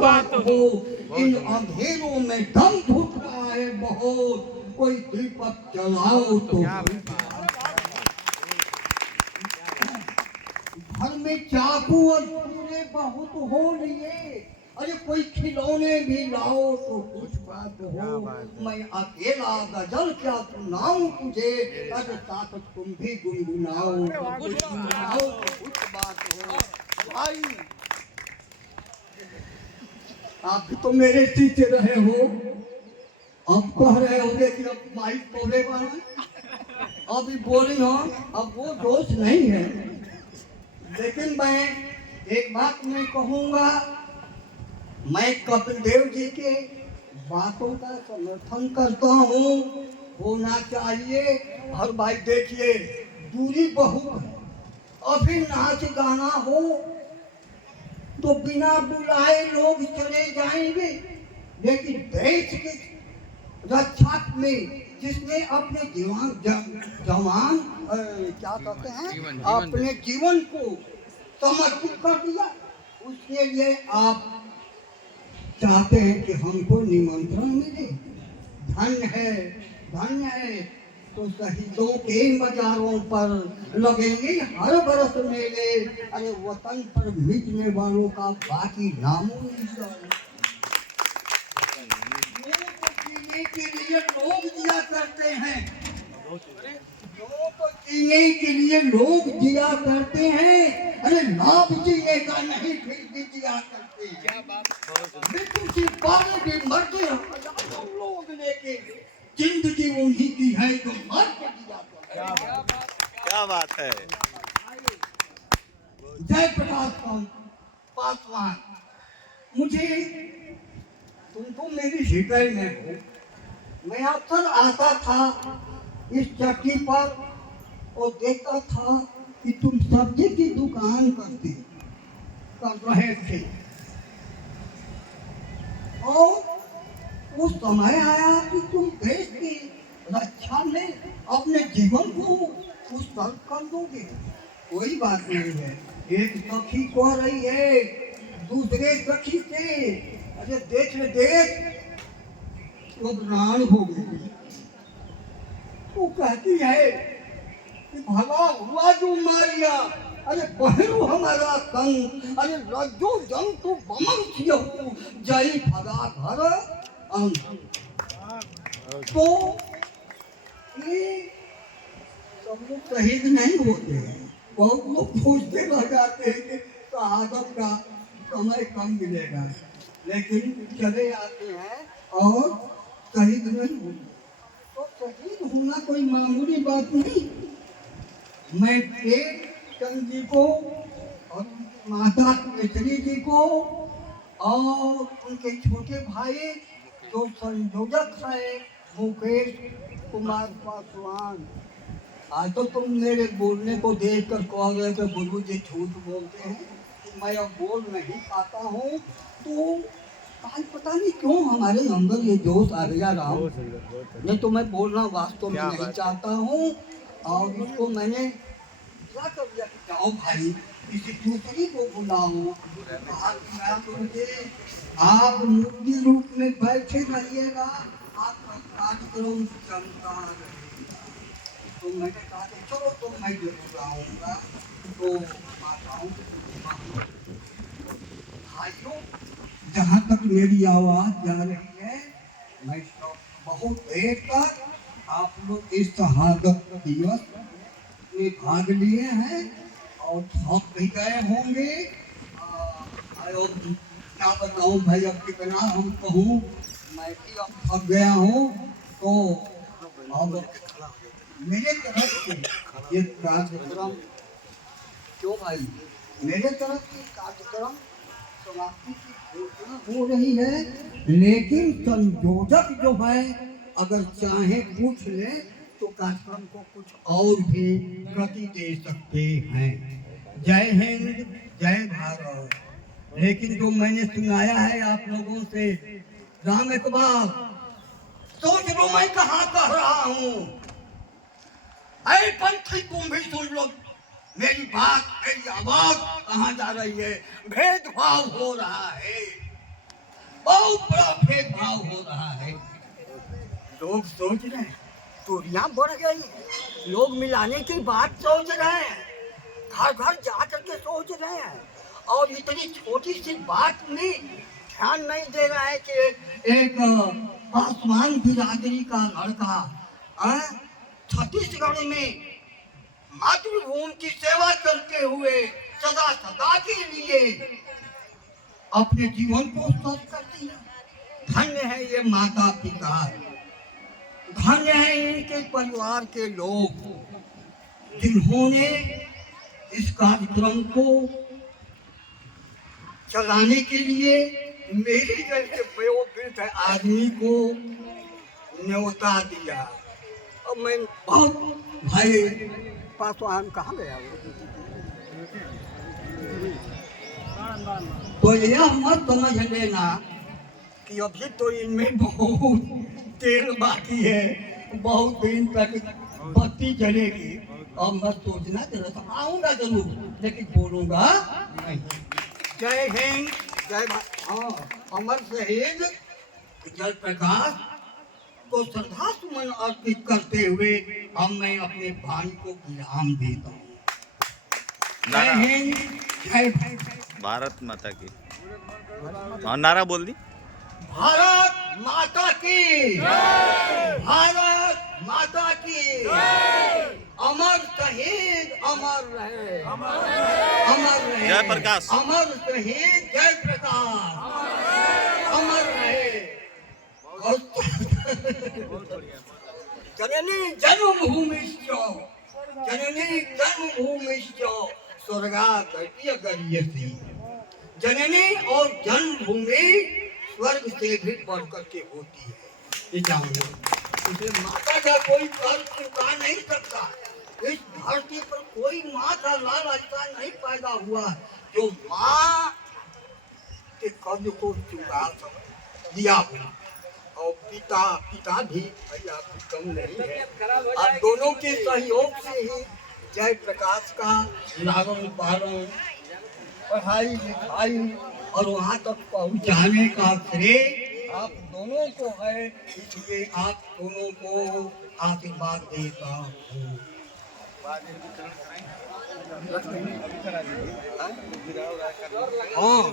बात हो। इन अंधेरों में दम घुट रहा है बहुत, कोई दीपक जलाओ तो। घर में चाकू और छुरे बहुत हो लिए, अरे कोई खिलौने भी लाओ तो कुछ बात हो। मैं अकेला गजल क्या सुनाऊं तुझे, अरे साथ तुम भी गुनगुनाओ तो कुछ बात हो। भाई आप भी तो मेरे सीखे रहे हो, अब कह रहे होंगे कि अब माइक बोले अभी बोली हो, अब वो दोष नहीं है। लेकिन मैं एक बात मैं कहूंगा, मैं कपिल देव जी के बातों का समर्थन करता हूँ, होना चाहिए। और भाई देखिए दूरी बहुत है, अभी नाच गाना हो तो बिना बुलाए लोग चले जाएंगे, लेकिन देश की रक्षा में जिसने अपने जवान क्या कहते हैं अपने जीवन को समर्पित कर दिया, उसके लिए आप चाहते हैं कि हमको निमंत्रण मिले। धन्य है, धन्य है। तो शहीदों के मजारों पर लगेंगे हर बरस मेले, अरे वतन पर मिटने वालों का बाकी नामों निशान। जीने के लिए लोग जिया करते हैं, जीने के लिए लोग जिया करते हैं, अरे लाभ जीने का नहीं फिर भी जिया करते हैं। मृत्यु से पहले भी मरते हजारों लोग, लेके जिंदगी उन्हीं की है जो मर के जिया करते हैं। क्या बात है। जय प्रकाश पासवान, मुझे तुम तो मेरी हृदय में हो। मैं अक्सर आता था इस चक्की पर और देखता था कि तुम सब्जी की दुकान कर रहे थे, और उस समय आया कि तुम देश की रक्षा में अपने जीवन को उत्सर्ग कर दोगे। कोई बात नहीं है, एक सखी कह रही है दूसरे सखी से, अरे देख वो प्राण हो गई। वो कहती है कि भला हुआ जो मारिया, अरे पहरू हमारा कंग, अरे रज्जो जंग तो बमन थियो जय भगा घर अंग। तो ये सब लोग शहीद नहीं होते हैं, बहुत लोग पूछते रह जाते हैं कि शहादत का समय कम मिलेगा, लेकिन चले आते हैं और शहीद नहीं होते। तो शहीद होना कोई मामूली बात नहीं। मैं प्रेम चंद जी को और उनकी माता केसरी जी को और उनके छोटे भाई जो संयोजक है मुकेश कुमार पासवान, आज तो तुम मेरे बोलने को देखकर कह रहे थे गुरु जी झूठ बोलते हैं कि मैं अब बोल नहीं पाता हूँ, तो आज पता नहीं क्यों हमारे अंदर ये जोश आ गया राम। नहीं तो मैं बोलना वास्तव में नहीं चाहता हूँ, और इसको मैंने क्या कर दिया कि जाओ भाई किसी दूसरी को बुलाओ। आप मूर्ति रूप में बैठे रहिएगा, आपका कार्यक्रम चलता रहेगा। तो मैंने कहा कि चलो तो मैं जरूर आऊँगा। तो माताओं भाइयों, जहाँ तक मेरी आवाज़ जा रही है, मैं बहुत देर तक आप लोग इस शहादत दिवस में भाग लिए हैं और थक भी गए होंगे। और क्या बताऊं भाई, अब कितना हम कहूँ, मैं भी अब थक गया हूँ। तो अब मेरे तरफ से ये कार्यक्रम, क्यों भाई, मेरे तरफ से कार्यक्रम समाप्ति की घोषणा हो रही है, लेकिन संयोजक जो है अगर चाहे पूछ ले तो कार्यक्रम को कुछ और भी गति दे सकते हैं। जय हिंद, जय भारत। लेकिन जो मैंने सुनाया है आप लोगों से, राम इकबाल सोच लो मैं कहाँ कह रहा हूँ। ऐ पंथी तुम भी सुन लो मेरी बात, मेरी आवाज कहाँ जा रही है। भेदभाव हो रहा है, बहुत बड़ा भेदभाव हो रहा है। लोग सोच रहे हैं दूरियां बढ़ गई, लोग मिलाने की बात सोच रहे हैं, घर घर जा करके सोच रहे हैं, और इतनी छोटी सी बात में ध्यान नहीं दे रहा है कि एक पासवान बिरादरी का लड़का छत्तीसगढ़ में मातृभूमि की सेवा करते हुए सदा सदा के लिए अपने जीवन को स्वस्थ कर दिया। धन्य है ये माता पिता, धन्य है इनके परिवार के लोग, जिन्होंने इस कार्यक्रम को चलाने के लिए मेरे जैसे वयोवृद्ध आदमी को न्योता दिया। और मैं बहुत भाई पासवान कहाँ गया वो? तो यह मत समझ लेना कि अभी तो इनमें बहुत तेल बाकी है, बहुत दिन तक बत्ती जलेगी। और मैं सोचना जरा आऊंगा जरूर, लेकिन बोलूंगा नहीं। जय हिंद, जय अमर शहीद जयप्रकाश को श्रद्धा सुमन अर्पित करते हुए अब मैं अपने वाणी को विराम देता हूँ। जय हिंद, जय भारत माता की। और नारा बोल दी। भारत माता की, भारत माता की। अमर शहीद अमर रहे, अमर रहे जय प्रकाश, अमर शहीद जय प्रकाश अमर रहे। जननी जन्मभूमिश्च, जननी जन्मभूमिश्च स्वर्गादपि गरीयसी। जननी और जन्मभूमि स्वर्ग से भी बढ़ करके होती है, ये जानो। इसलिए माता का कोई कर्ज चुका नहीं सकता। इस धरती पर कोई माँ का लाल ऐसा नहीं पैदा हुआ जो माँ के कर्ज को चुका दिया हुआ। और पिता भी भैया कम नहीं है। और दोनों के सहयोग से ही जय प्रकाश का लालन पालन, पढ़ाई लिखाई और वहाँ तक पहुँचाने का श्रेय आप दोनों को है। इसलिए आप दोनों को आशीर्वाद देता हूँ। हाँ।